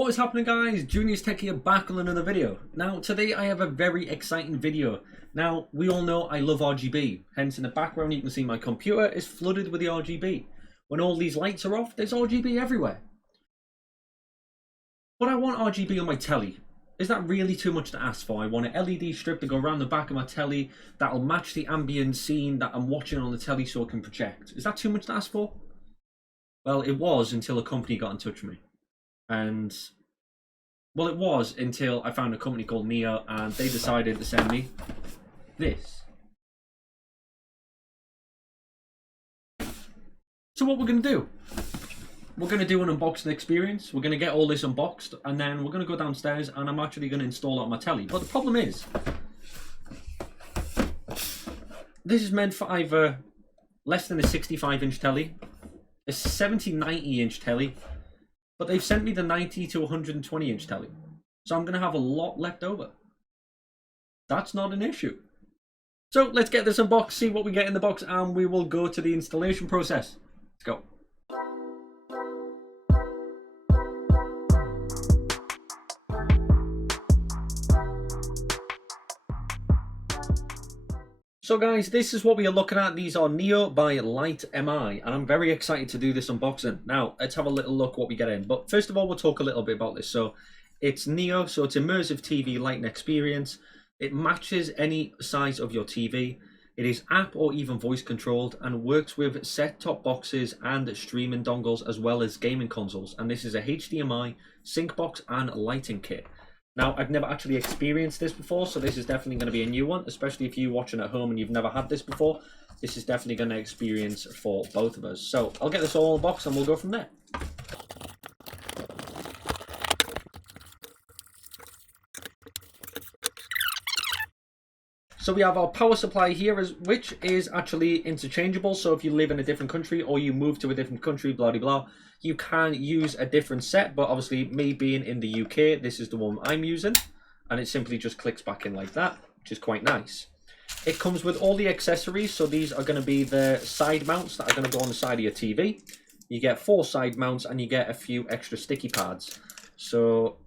What is happening, guys? Junior's Tech here, back on another video. Now today I have a very exciting video. Now we all know I love RGB, hence in the background you can see my computer is flooded with the RGB. When all these lights are off, there's RGB everywhere. But I want RGB on my telly. Is that really too much to ask for? I want an LED strip to go around the back of my telly that'll match the ambient scene that I'm watching on the telly so it can project. Is that too much to ask for? Well, it was until a company got in touch with me. And, well, it was until I found a company called Neo and they decided to send me this. So what we're going to do? We're going to do an unboxing experience. We're going to get all this unboxed and then we're going to go downstairs and I'm actually going to install it on my telly. But the problem is, this is meant for either less than a 65-inch telly, a 70-90-inch telly, but they've sent me the 90 to 120-inch telly. So I'm going to have a lot left over. That's not an issue. So let's get this unboxed, see what we get in the box, and we will go to the installation process. Let's go. So guys, this is what we are looking at. These are Neo by Light MI, and I'm very excited to do this unboxing. Now, let's have a little look what we get in. But first of all, we'll talk a little bit about this. So, it's Neo, so it's immersive TV lighting experience. It matches any size of your TV. It is app or even voice controlled and works with set-top boxes and streaming dongles as well as gaming consoles. And this is a HDMI, sync box and lighting kit. Now, I've never actually experienced this before, so this is definitely going to be a new one, especially if you're watching at home and you've never had this before. This is definitely going to experience for both of us. So, I'll get this all in the box and we'll go from there. So we have our power supply here, which is actually interchangeable. So if you live in a different country or you move to a different country, blah, blah, blah, you can use a different set. But obviously, me being in the UK, this is the one I'm using. And it simply just clicks back in like that, which is quite nice. It comes with all the accessories. So these are going to be the side mounts that are going to go on the side of your TV. You get 4 side mounts and you get a few extra sticky pads. So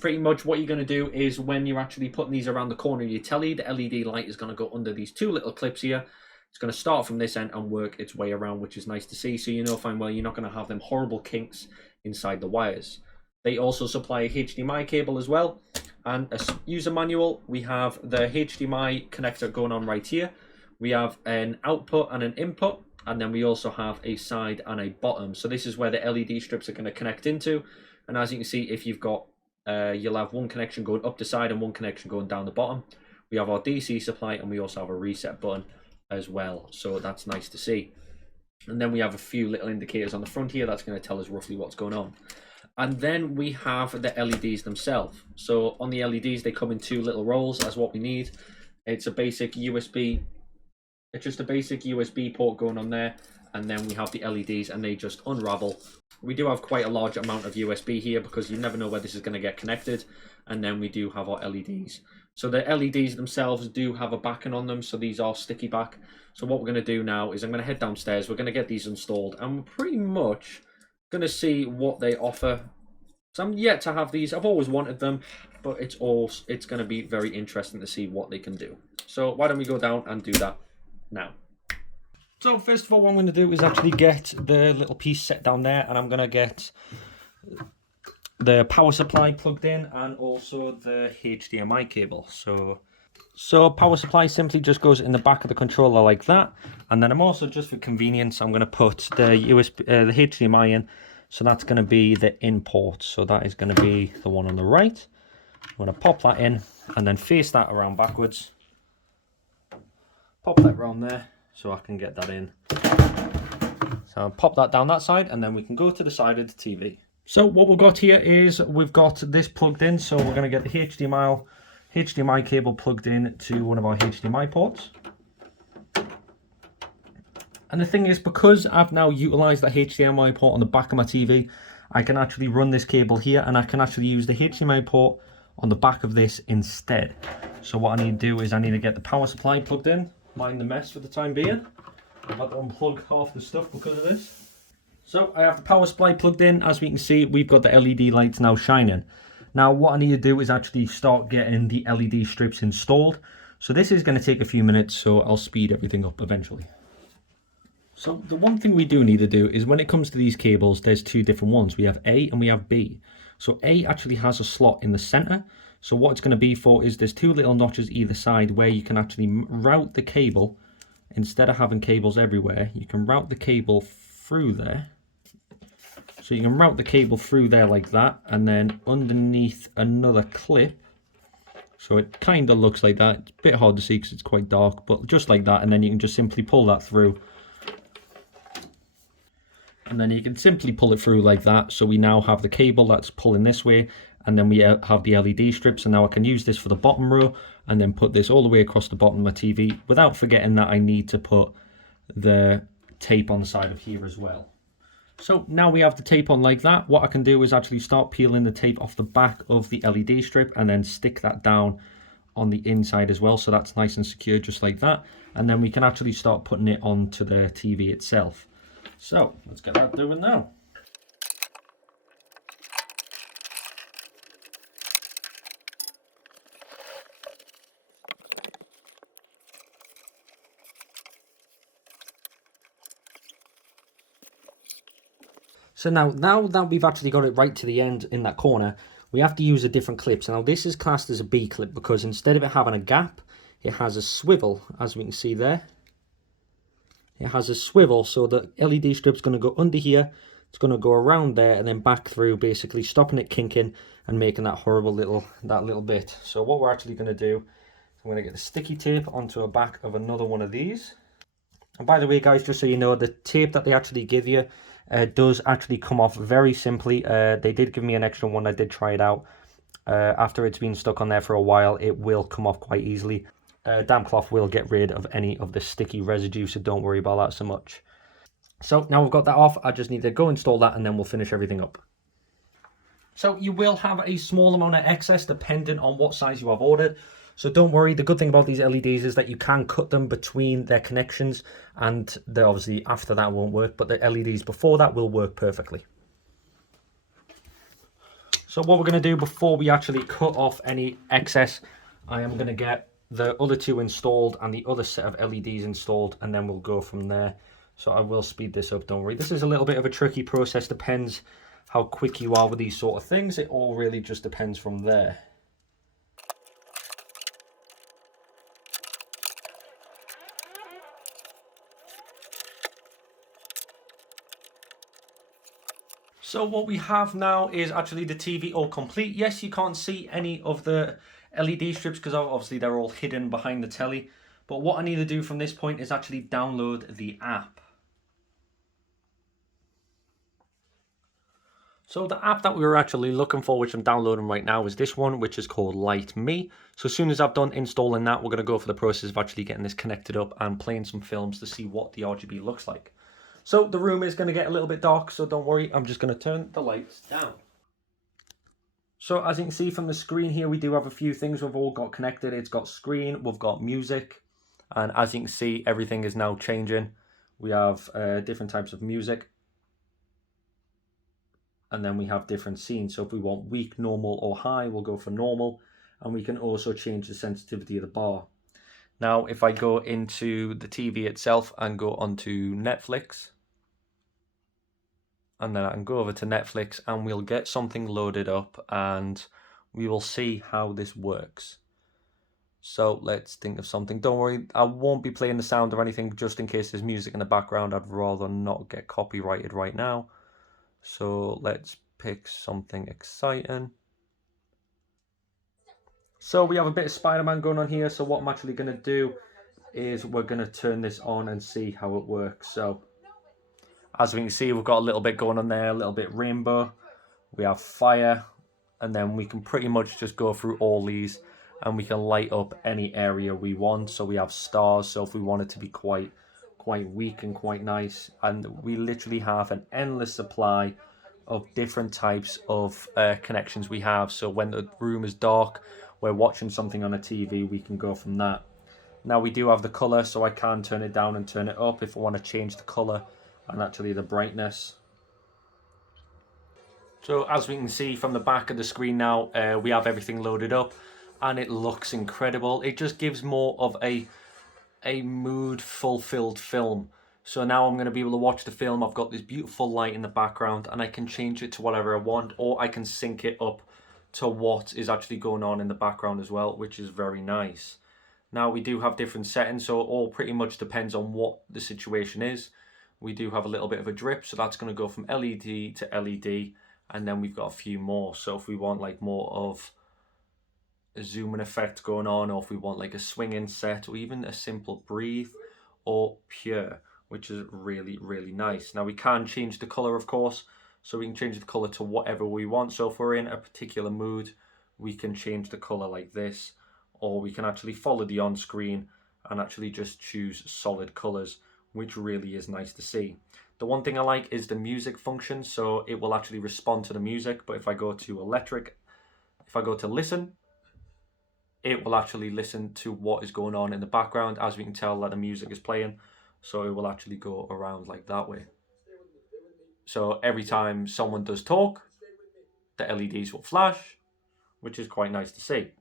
pretty much what you're going to do is when you're actually putting these around the corner of your telly, the LED light is going to go under these 2 little clips here. It's going to start from this end and work its way around, which is nice to see. So you know fine well you're not going to have them horrible kinks inside the wires. They also supply a HDMI cable as well and a user manual. We have the HDMI connector going on right here. We have an output and an input, and then we also have a side and a bottom. So this is where the LED strips are going to connect into. And as you can see, if you've got you'll have one connection going up the side and one connection going down the bottom. We have our DC supply and we also have a reset button as well, so that's nice to see. And then we have a few little indicators on the front here that's going to tell us roughly what's going on. And then we have the LEDs themselves. So on the LEDs, they come in 2 little rolls as what we need. It's a basic USB, it's just a basic USB port going on there, and then we have the LEDs and they just unravel. We do have quite a large amount of USB here because you never know where this is going to get connected. And then we do have our LEDs. So the LEDs themselves do have a backing on them, so these are sticky back. So what we're going to do now is I'm going to head downstairs, we're going to get these installed, and we're pretty much going to see what they offer. So I'm yet to have these, I've always wanted them, but it's going to be very interesting to see what they can do. So why don't we go down and do that now. So first of all, what I'm going to do is actually get the little piece set down there, and I'm going to get the power supply plugged in and also the HDMI cable. So power supply simply just goes in the back of the controller like that, and then I'm also, just for convenience, I'm going to put the the HDMI in. So that's going to be the in port. So that is going to be the one on the right. I'm going to pop that in and then face that around backwards. Pop that around there, so I can get that in. So I'll pop that down that side and then we can go to the side of the TV. So what we've got here is we've got this plugged in. So we're going to get the HDMI cable plugged in to one of our HDMI ports. And the thing is, because I've now utilized that HDMI port on the back of my TV, I can actually run this cable here and I can actually use the HDMI port on the back of this instead. So what I need to do is I need to get the power supply plugged in. Mind the mess for the time being. I've had to unplug half the stuff because of this. So I have the power supply plugged in. As we can see, we've got the LED lights now shining. Now what I need to do is actually start getting the LED strips installed. So this is going to take a few minutes, so I'll speed everything up eventually. So the one thing we do need to do is when it comes to these cables, there's two different ones. We have A and we have B. So A actually has a slot in the center. So what it's going to be for is there's two little notches either side where you can actually route the cable. Instead of having cables everywhere, you can route the cable through there. So you can route the cable through there like that, and then underneath another clip. So it kind of looks like that. It's a bit hard to see because it's quite dark, but just like that, and then you can just simply pull that through. And then you can simply pull it through like that. So we now have the cable that's pulling this way, and then we have the LED strips, and now I can use this for the bottom row, and then put this all the way across the bottom of my TV, without forgetting that I need to put the tape on the side of here as well. So now we have the tape on like that. What I can do is actually start peeling the tape off the back of the LED strip and then stick that down on the inside as well, so that's nice and secure just like that. And then we can actually start putting it onto the TV itself. So let's get that doing now. So now that we've actually got it right to the end in that corner, we have to use a different clip. So now this is classed as a B clip because instead of it having a gap, it has a swivel, as we can see there. It has a swivel, so the LED strip's going to go under here, it's going to go around there and then back through, basically stopping it kinking and making that horrible little bit. So what we're actually going to do, I'm going to get the sticky tape onto the back of another one of these. And by the way, guys, just so you know, the tape that they actually give you does actually come off very simply. They did give me an extra one. I did try it out. After it's been stuck on there for a while, it will come off quite easily. Damp cloth will get rid of any of the sticky residue, so don't worry about that so much. So now we've got that off, I just need to go install that and then we'll finish everything up. So you will have a small amount of excess depending on what size you have ordered. So don't worry, the good thing about these LEDs is that you can cut them between their connections, and obviously after that won't work, but the LEDs before that will work perfectly. So what we're going to do before we actually cut off any excess, I am going to get the other two installed and the other set of LEDs installed, and then we'll go from there. So I will speed this up, don't worry. This is a little bit of a tricky process, depends how quick you are with these sort of things. It all really just depends from there. So what we have now is actually the TV all complete. Yes, you can't see any of the LED strips because obviously they're all hidden behind the telly. But what I need to do from this point is actually download the app. So the app that we were actually looking for, which I'm downloading right now, is this one, which is called Light Me. So as soon as I've done installing that, we're going to go for the process of actually getting this connected up and playing some films to see what the RGB looks like. So the room is going to get a little bit dark, so don't worry, I'm just going to turn the lights down. So as you can see from the screen here, we do have a few things we've all got connected. It's got screen, we've got music, and as you can see, everything is now changing. We have different types of music. And then we have different scenes. So if we want weak, normal, or high, we'll go for normal. And we can also change the sensitivity of the bar. Now, if I go into the TV itself and go onto Netflix, and then I can go over to Netflix and we'll get something loaded up and we will see how this works. So let's think of something. Don't worry, I won't be playing the sound or anything just in case there's music in the background. I'd rather not get copyrighted right now. So let's pick something exciting. So we have a bit of Spider-Man going on here. So what I'm actually going to do is we're going to turn this on and see how it works. So as we can see, we've got a little bit going on there, a little bit rainbow. We have fire, and then we can pretty much just go through all these and we can light up any area we want. So we have stars. So if we want it to be quite weak and quite nice, and we literally have an endless supply of different types of connections we have. So when the room is dark, we're watching something on a TV, we can go from that. Now we do have the color, so I can turn it down and turn it up if I want to change the color and actually the brightness. So as we can see from the back of the screen now, we have everything loaded up and it looks incredible. It just gives more of a mood-fulfilled film. So now I'm going to be able to watch the film. I've got this beautiful light in the background and I can change it to whatever I want, or I can sync it up to what is actually going on in the background as well, which is very nice. Now we do have different settings, so it all pretty much depends on what the situation is. We do have a little bit of a drip, so that's going to go from LED to LED, and then we've got a few more. So if we want like more of a zooming effect going on, or if we want like a swinging set, or even a simple breathe or pure, which is really, really nice. Now we can change the color, of course, so we can change the color to whatever we want. So if we're in a particular mood, we can change the color like this, or we can actually follow the on screen and actually just choose solid colors, which really is nice to see. The one thing I like is the music function, so it will actually respond to the music. But if I go to electric, if I go to listen, it will actually listen to what is going on in the background, as we can tell that the music is playing. So it will actually go around like that way. So every time someone does talk, the LEDs will flash, which is quite nice to see.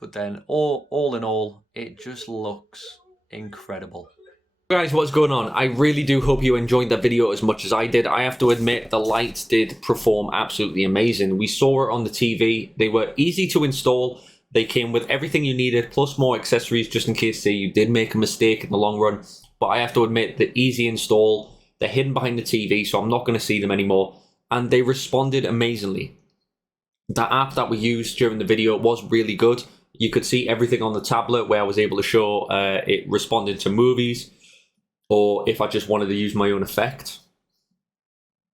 But then all in all, it just looks incredible. Guys, what's going on? I really do hope you enjoyed that video as much as I did. I have to admit, the lights did perform absolutely amazing. We saw it on the TV. They were easy to install. They came with everything you needed, plus more accessories, just in case, say, you did make a mistake in the long run. But I have to admit, the easy install, they're hidden behind the TV, so I'm not going to see them anymore. And they responded amazingly. The app that we used during the video was really good. You could see everything on the tablet, where I was able to show it responded to movies, or if I just wanted to use my own effect.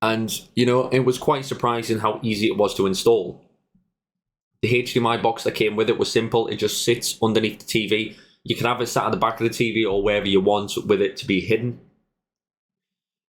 And, you know, it was quite surprising how easy it was to install. The HDMI box that came with it was simple. It just sits underneath the TV. You can have it sat at the back of the TV or wherever you want with it to be hidden.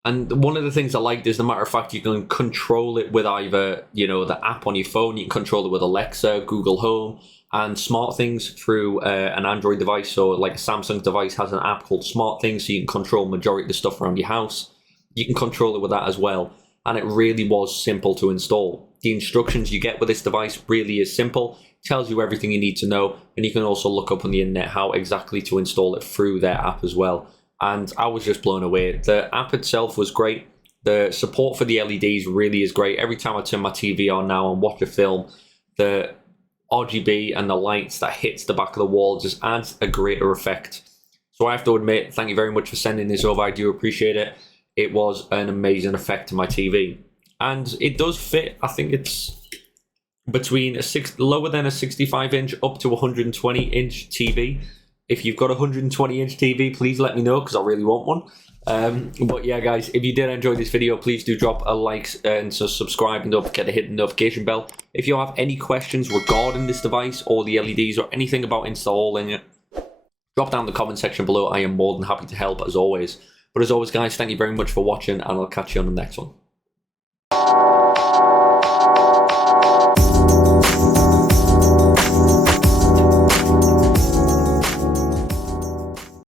And one of the things I liked is, the matter of fact, you can control it with either, you know, the app on your phone. You can control it with Alexa, Google Home, and SmartThings through an Android device. So like a Samsung device has an app called SmartThings, so you can control majority of the stuff around your house. You can control it with that as well. And it really was simple to install. The instructions you get with this device really is simple. It tells you everything you need to know. And you can also look up on the internet how exactly to install it through their app as well. And I was just blown away. The app itself was great. The support for the LEDs really is great. Every time I turn my TV on now and watch a film, the RGB and the lights that hits the back of the wall just adds a greater effect. So I have to admit, thank you very much for sending this over. I do appreciate it. It was an amazing effect to my TV. And it does fit. I think it's between lower than a 65-inch up to 120-inch TV. If you've got a 120-inch TV, please let me know, because I really want one. But yeah, guys, if you did enjoy this video, please do drop a like and subscribe, and don't forget to hit the notification bell. If you have any questions regarding this device or the LEDs or anything about installing it, drop down in the comment section below. I am more than happy to help, as always. But as always, guys, thank you very much for watching, and I'll catch you on the next one.